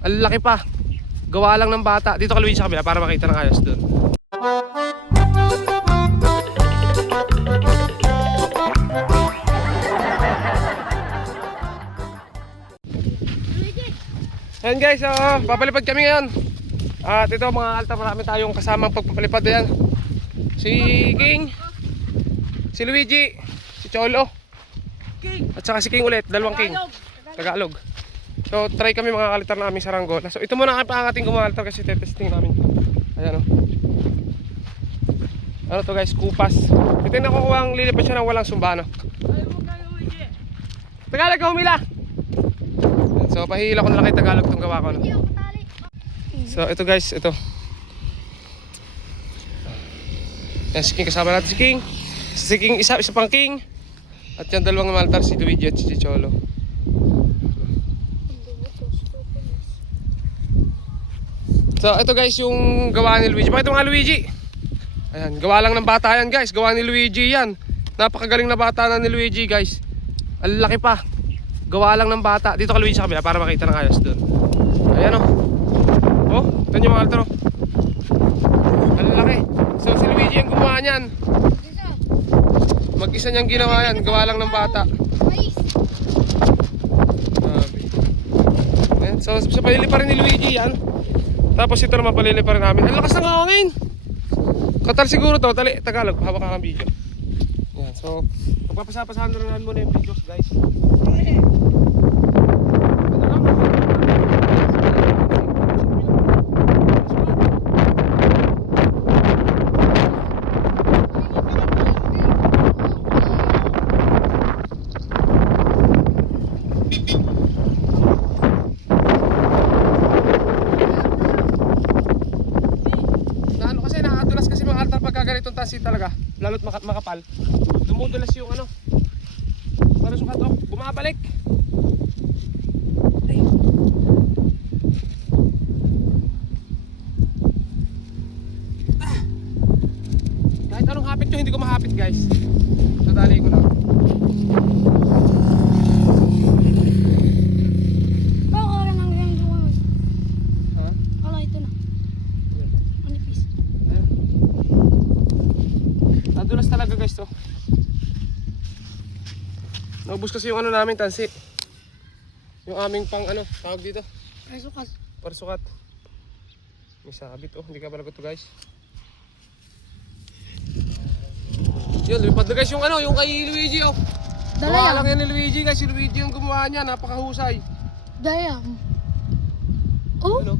Ang laki pa. Gawa lang ng bata. Dito ka Luigi sa kabila para makita ng ayos doon. Ayan guys, papalipad kami ngayon. At ito mga alta, marami tayong kasamang pagpapalipad yan. Si King, si Luigi, si Cholo, at saka si King ulit, dalawang King. Tagalog. So try kami mga kalitar na aming saranggola. So ito muna ang ating gumakaltar kasi testing namin. Ayan o. Ano to guys, kupas. Ito yung nakukuha ang lilipad siya ng walang sumbano. Tagalog ka humila. So pahihila ko na lang kay Tagalog itong gawa ko, no? So ito guys, ito. Yan si King, kasama natin si King. Si King, isa pang King. At yan dalawang maltar, si Luigi at si Cholo. So ito guys yung gawa ni Luigi. Pakita mga Luigi. Ayan, gawa lang ng bata yan guys. Gawa ni Luigi yan. Napakagaling na bata na ni Luigi guys. Ang laki pa. Gawa lang ng bata. Dito ka Luigi sa kabila para makita ng ayos doon. Ayan o. Oh, ito nyo mga altro. Ang laki. So si Luigi yung gumawa niyan. Mag-isa niyang ginawa yan. Gawa lang ng bata. Ayan. So sa palili pa rin ni Luigi yan. Tapos ito naman palili pa rin namin. Ang lakas ng hangin. Katal siguro to. Tali, Tagalog. Hawak ka ng video. Ayan. So magpapasapasahan na muna yung videos guys. Ganitong tasi talaga, lalo't makapal. Dumudulas yung ano. Para sukat oh, bumabalik. Ay. Kahit anong hapit nyo, hindi ko mahapit guys. Sadali ko lang. Nadulas talaga guys to. Naubos kasi yung ano namin tansi. Yung aming pang ano, tawag dito. Parsukat. Parsukat. May sabit oh, hindi ka pala to guys. Yun, lumipad na guys yung ano, yung kay Luigi oh. Gawa lang yan ni Luigi guys, si Luigi yung gumawa niya, napakahusay. Dayang. Oh? Ano?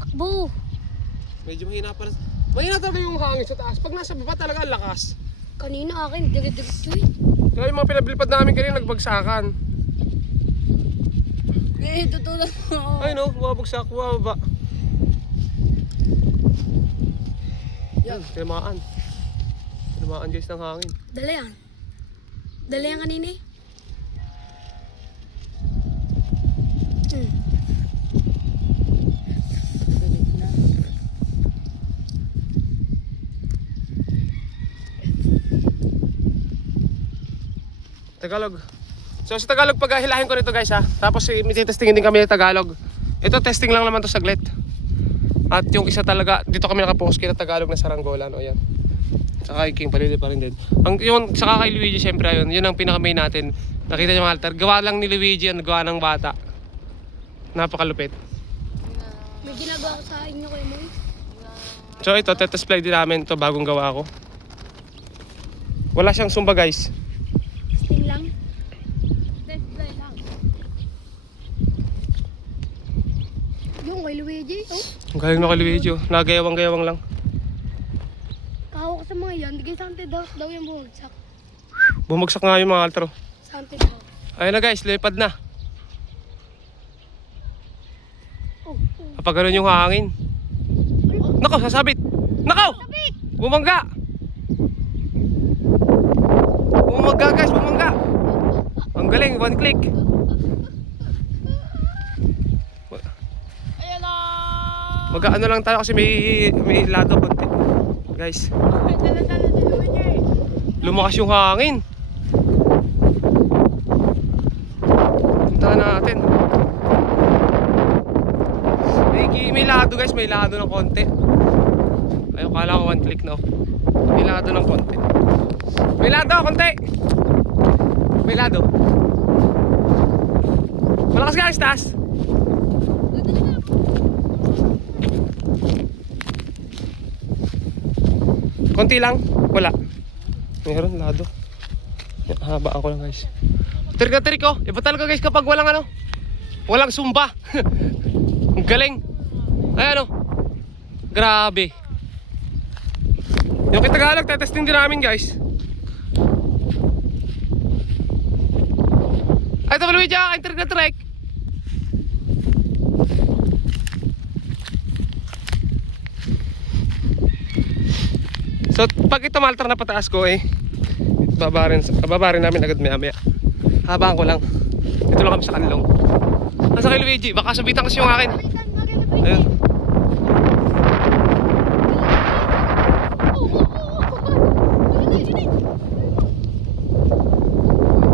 Takbo. Medyo mahina pa. Mahina talaga yung hangin sa taas. Pag nasa baba talaga ang lakas. Kanina akin, digit-digit ko eh. Kaya yung mga pinabilipad namin kanina nagbagsakan. Eh, tutulad mo. Ay no, bumabagsak, bumababa. Yan, tinamaan. Tinamaan guys ng hangin. Dala yan. Dala yan kanina eh. Tagalog. So sa Tagalog paghilahin ko nito guys ha. Tapos may testingin din kami ng Tagalog. Ito testing lang naman to saglit. At yung isa talaga, dito kami nakapokus kay Tagalog na saranggola no, ayan. Saka kay King palili pa rin din. Ang yun saka kay Luigi syempre ayun, yun ang pinaka-main natin. Nakita niyo mga altar, gawa lang ni Luigi yan, gawa ng bata. Napakalupit. May ginagawa ko sa inyo kayo mo eh. So ito, test play din namin to, bagong gawa ko. Wala siyang sumba guys. Testing lang. Test play lang. Yung kay Luigi, oh. Ang galing na kay Luigi, oh. Nagayawang-gayawang lang. Kahawa ko sa mga yan, digay sante daw yung bumagsak. Bumagsak nga yung mga altro. Sante daw. Ayun na guys, lipad na. Oh. Kapag ganun yung hangin. Nako, sasabit. Nako! Sabit! Bumangga! Bumangga guys, bumangga! Ang galing, one click. Ayan na! Mag-ano lang tayo kasi may lado konti. Guys, Dala-dala si Luigi. lumakas yung hangin. Puntahan natin. may lado guys, may lado ng konti. Ayun, kala ko one click na. May lado ng konti. May lado, konti. May lado. Malakas guys, taas. Konti lang, wala. Meron lado. Haba ako lang guys. Tirik na tirik oh. Iba talaga guys kapag walang ano, walang sumba. Ang galing. Ay ano. Grabe. Yung Tagalog, testing din namin guys. Ay ito Luigi, ay tirik na tirik. So pag ito maltar na pataas ko eh, babarin namin agad maya. Habaan ko lang. Dito lang kami sa kanilong. Nasa kay Luigi, baka sabitan kasi yung akin. Ayun.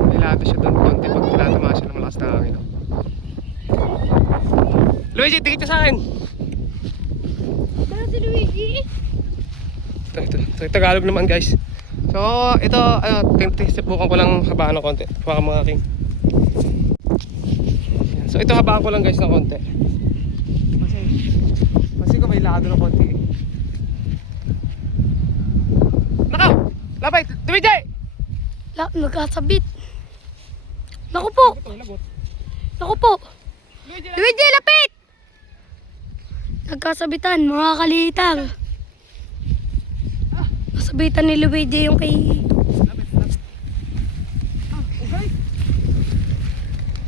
Nilado siya doon konti pag tinatama siya ng malakas na hangin. Luigi, tingin ka sa akin. Tara si Luigi. Ito Tagalog naman guys. So ito bukan ko lang habaan ng konti. Baka mga aking. So ito habaan ko lang guys ng konti. Kasi ko may lado ng konti. Nakaw! Labay! Dumijay! Nagkasabit. Naku po. Naku po. Luigi, lapit! Nagkasabitan, mga kalitang. Nasabitan ni Luigi yung kay...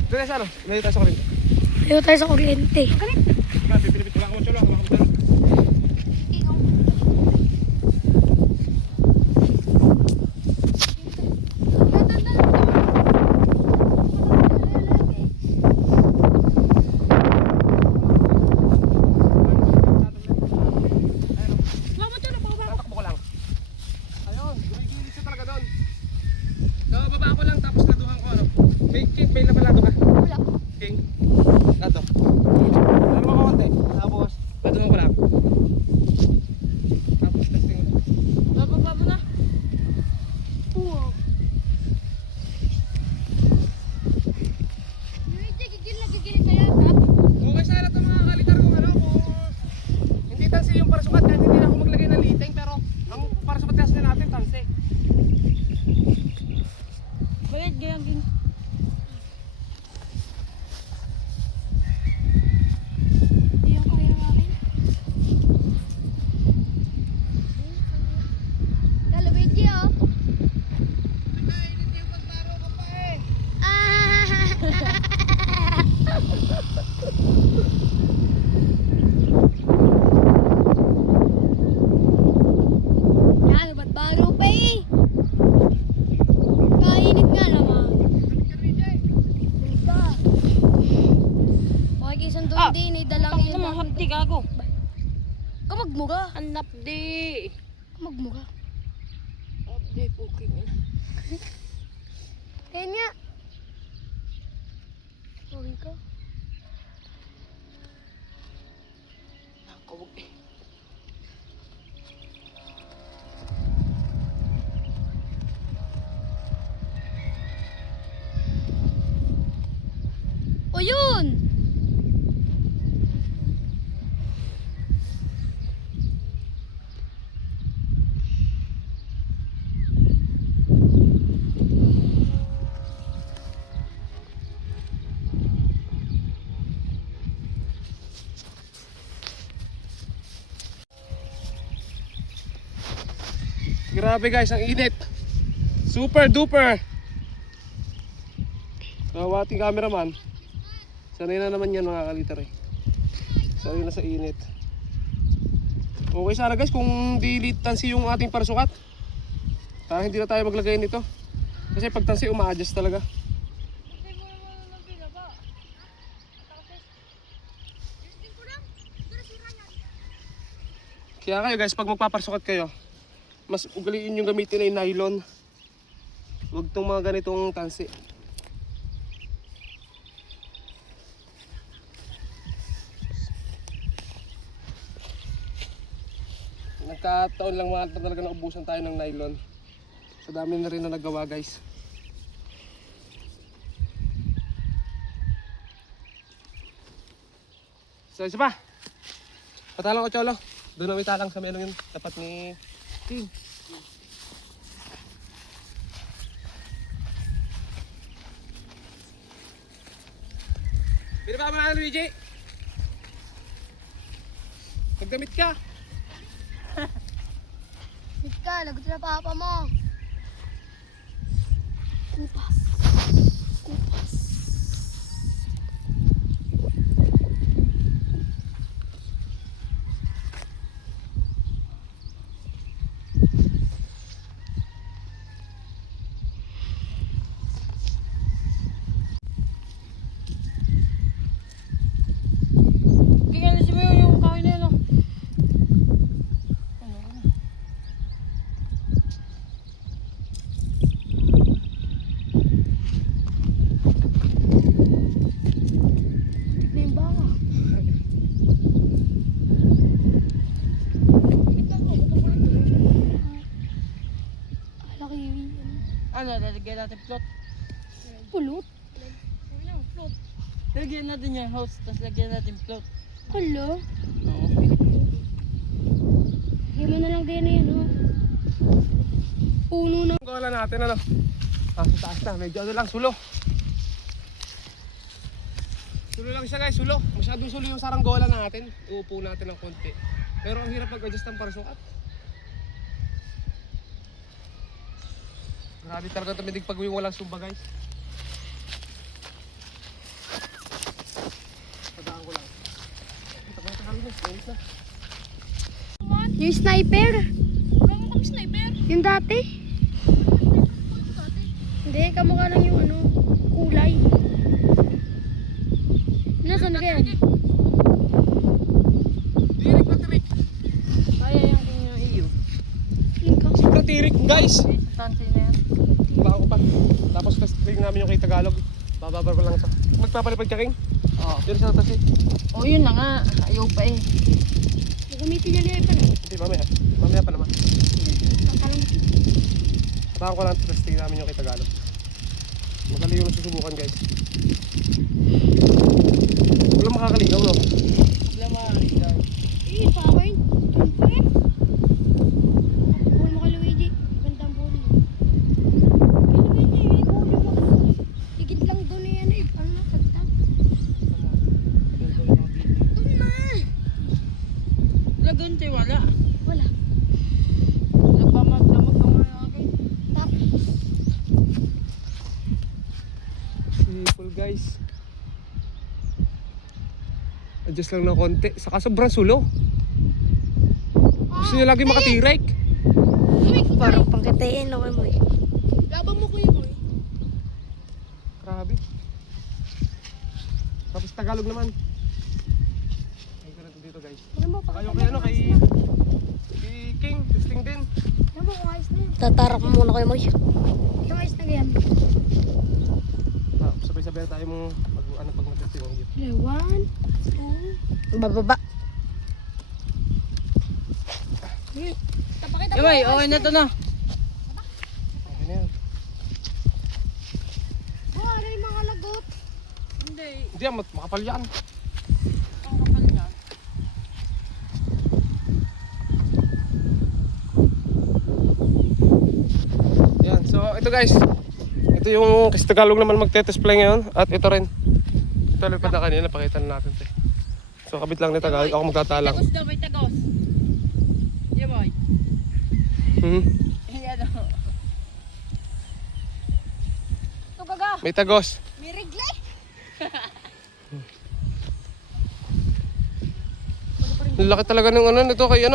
Doon sa ano? Doon tayo sa kuryente. Ayaw tayo sa kuryente. Pipilipit ko lang ako chulo. Tatakbo ko lang. Ayun, gumigilis siya talaga doon. So baba ko lang tapos laduhan ko ano. May nabalado ka? Wala. King. Lato. Ano mo konti? Tapos laduhan ko lang. Tapos testing ulit. Bababa mo na. Oo. Luigi, gigil kaya ka? Okay sana ito mga kalitar kung ano kung hindi tansi yung parasukat kahit hindi na ako maglagay ng liting pero ang parasukat kasi natin tansi. Bayad gayang ging. Hindi yung kaya nga akin. Luigi oh. Hindi yung pagbaro ka pa eh. Yan, ba't baro pa eh? Kainit nga naman. Ka. Okay, isang doon din, ay dalang yun. Hapdi gago. Kamagmuga. Hanap di. Kamagmuga. Hapdi puking. Kaya nga. Okay ka. Nakawag eh. O yun! Grabe guys, ang init. Super duper. So ating cameraman. Sanay na naman yan mga kalitar eh. Sanay na sa init. Okay sana guys kung delete tansi yung ating parasukat. Para hindi na tayo maglagay nito. Kasi pag tansi uma-adjust talaga. Kaya kayo guys, pag magpaparasukat kayo, mas ugaliin yung gamitin ay nylon. Huwag tong mga ganitong tansi. Nagkataon lang mga talaga naubusan tayo ng nylon. Sa dami na rin na nagawa guys. So isa pa. Patalang ko cholo. Doon na may talang sa meron yun. Tapat ni King. Pili ba mga Luigi? Magdamit ka. Sit ka, lagot na papa mo. Kupas. Kupas. Kikalisin mo yung kahoy na yun, oh. Tik na yung baka. Ala kayo yun. Ano, lalagyan natin plot. Pulot. Lagyan natin yung house, tapos lagyan natin plot. Hala. Oo. Hindi mo na lang din na yan, oh. Puno na. Gola natin ano. Sa taas na. Medyo ano lang sulo. Sulo lang siya guys, sulo. Masyadong sulo yung saranggola natin. Uupo natin ng konti. Pero ang hirap mag-adjust ng parasukat. Grabe talaga tumidig pag walang sumba guys. Padaan ko lang. Tagal guys, ayos na. Yung sniper. Yung dati. Hindi, kamukha lang yung ano, kulay. Nasaan na kaya? Tirik na tirik. Kaya yung tingin yung iyo. Ikaw. Sobrang tirik guys. Tansi na yan. Bago pa. Tapos testing namin yung kay Tagalog. Bababar ko lang ito. Magpapalipad ka King? Oo. Dito sa tasi. Oh, yun na nga. Ayaw pa eh. Gamitin niya niya pa na. Hindi, mamaya. Mamaya pa naman. Parang Bago ko lang testing namin yung kay Tagalog. Magaling yung susubukan guys. Walang makakaligaw no? Wala makakaligaw. pa ako yun. Doon pa eh. Buhol mo kay Luigi. Gandang buhol mo. Kay Luigi, buhol mo kasi. Higit lang doon eh, ano eh. Ano na, tagtag. Doon na. Lagan tayo, wala. Wala. Nagpamagdamag ka mga akin. Tapos. Simple guys. Adjust lang ng konti. Saka sobrang sulo. Gusto niya lagi makatirek. Parang pangkitain ako mo eh. Labang mo kuya boy. Grabe. Tapos Tagalog naman. Ay, ganito dito guys. Ano mo, Kayo kay ano, kay King, testing din. Ano mo kung ayos na yun? Tatarap mo muna kayo mo. Yung ayos na ganyan. Sabay-sabay tayo mo pag matesting ang iyo. Okay, 1, 2. Bababa. Yamay, okay na to na. Okay na yan. Ano yung mga lagot? Hindi. Hindi yan, makapal yan. Ang kapal niya. Yan, so ito guys. Ito yung kasi Tagalog naman magte-test play ngayon. At ito rin. Ito lipad na kanina, pakita na natin ito. So kabit lang ni Tagalog, ako magtatalang. Tagos daw, may tagos. Yamay. Ayan o. Ito gaga. May tagos. May regle. Ang laki talaga ng ano nito kay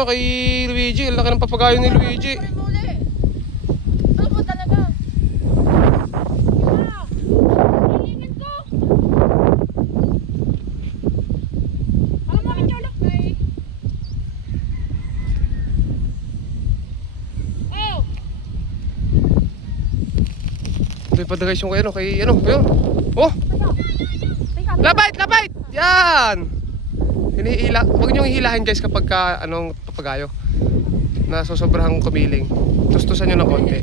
Luigi. Ang laki ng papagayo ni Luigi. Ano mo talaga? Ah! Nalingin ko! Alam mo akin yolok na eh. Oh! Lipad na guys yung kay ano, ayun. Oh! Labait! Yan! Hinihila. Huwag niyong hihilahin guys kapag anong papagayo. na sosobrang kumiling. Tustusan nyo ng konti.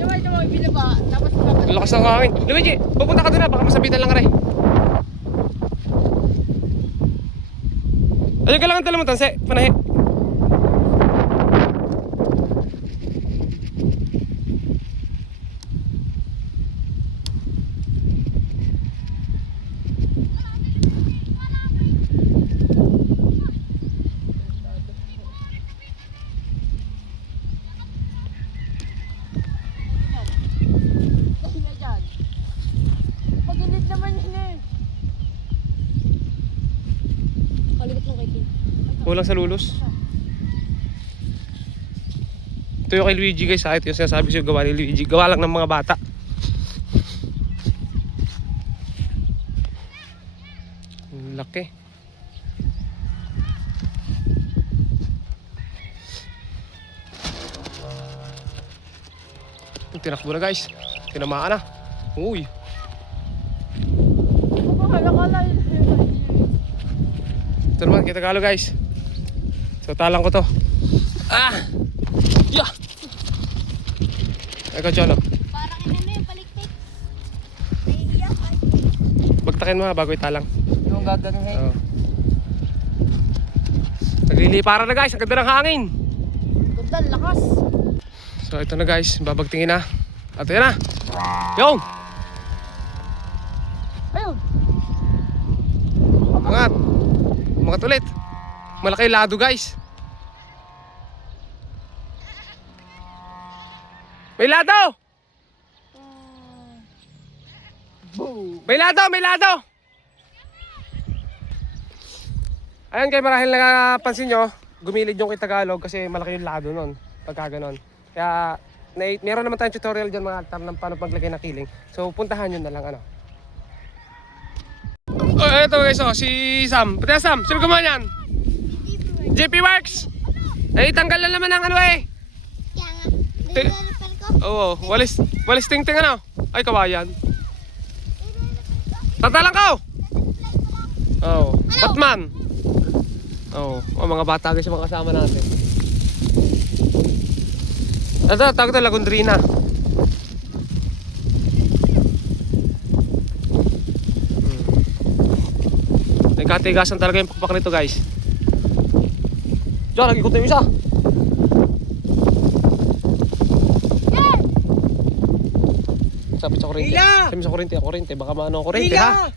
Ito mo, ibinaba. Tapos Ang lakas ng hangin. Luigi, pupunta ka doon na, baka masabitan lang rin. Ayun ka lang ang tala mo, Tanse. Panahi. Kaya dyan. Pag-init naman yun eh. Kaligot lang kay Kim. Kulang sa lulos. Ito yung kay Luigi guys ha. Ito yung sinasabi siya gawa ni Luigi. Gawa lang ng mga bata. Ang laki. Tinakbo na guys. Tinamaan na. Uy. Kala yun. Ito naman, kita galo guys. So talang ko to. Ah! Yeah! Ikaw Cholo. Parang ina na yung paliktik. Naiiyak ay. Bagtakin mo ha bago italang. Yung gagawin ngayon. Oo. Naglilipara na guys, ang ganda ng hangin. Ganda, lakas. So ito na guys, babagtingin na. At yan na. Yung! Ayun. Umangat. Umangat ulit. Malaki yung lado guys. May lado! Boom. May lado! May lado! Ayan kayo, marahil nakapansin nyo, gumilid yung kay Tagalog kasi malaki yung lado nun. Pagka ganon. Kaya meron naman tayong tutorial dyan mga altar ng paano paglagay ng kiling. So puntahan nyo na lang ano. Oh, ito guys, oh, si Sam. Pati na, Sam, sino gumawa yan? JP Works! Ay, tanggal na naman ang ano eh. Kaya nga. Nilalapan ko. Oo, walis ting-ting ano. Ay, kawayan. Tatalang ka! Oo, Batman. Oo, mga bata guys yung mga kasama natin. Ito, tawag ito, Lagundrina. May katigasan talaga yung pakpak nito guys. Diyan, nag-ikot na yung isa. Sabi sa kurente. Sabi sa kurente. Baka maano ang kurente ha.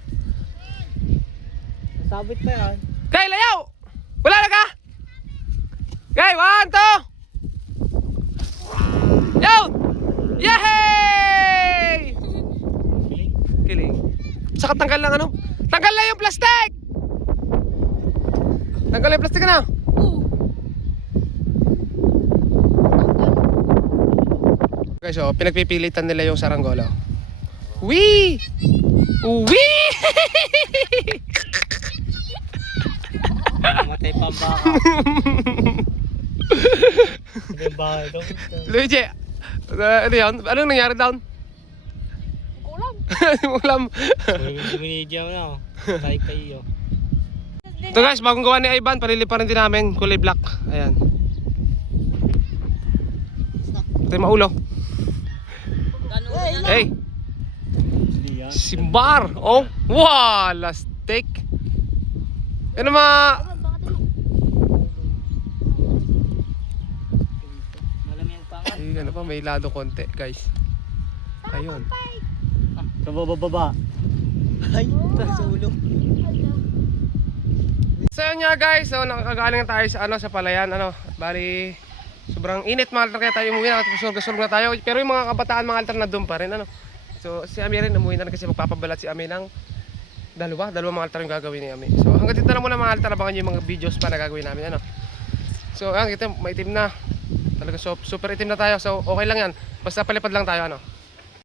Sabit pa yan. Kay, layaw! Wala na ka! Kay, 1, 2! Yun! Yahey! Kiling. Saka tanggal lang ano? Tanggal lang yung plastic! Tanggal lang yung plastic na. Okay, so pinagpipilitan nila yung saranggola. Wee! Wee! Matay pa ang baka. Ano yung baka ito? Luigi, ano yun? Anong nangyari down? Kulang. Ulam. Suminidya mo na oh. Tayo kayo. Ito guys, bagong gawa ni Ivan, paliliparin din namin, kulay black. Ayan. Ito yung maulo. Hey! Hindi yan. Simbar! Oh! Wala steak! Ano Malamig pa nga. Ay, ano pa, may lado konti guys. Ayun. Bababa. Ay, sa ulo. So yun nga guys, so nakakagaling na tayo sa sa palayan, bali sobrang init mga altar kaya tayo umuwi na, sulog na tayo. Pero yung mga kabataan mga altar na doon pa rin So si Ami rin umuwi na kasi magpapabalat si Ami ng dalawa mga altar yung gagawin ni Ami. So hanggang dito na muna mga altar, abangan nyo yung mga videos pa na gagawin namin So ayan, kita maitim na. Talaga super itim na tayo. So okay lang yan. Basta palipad lang tayo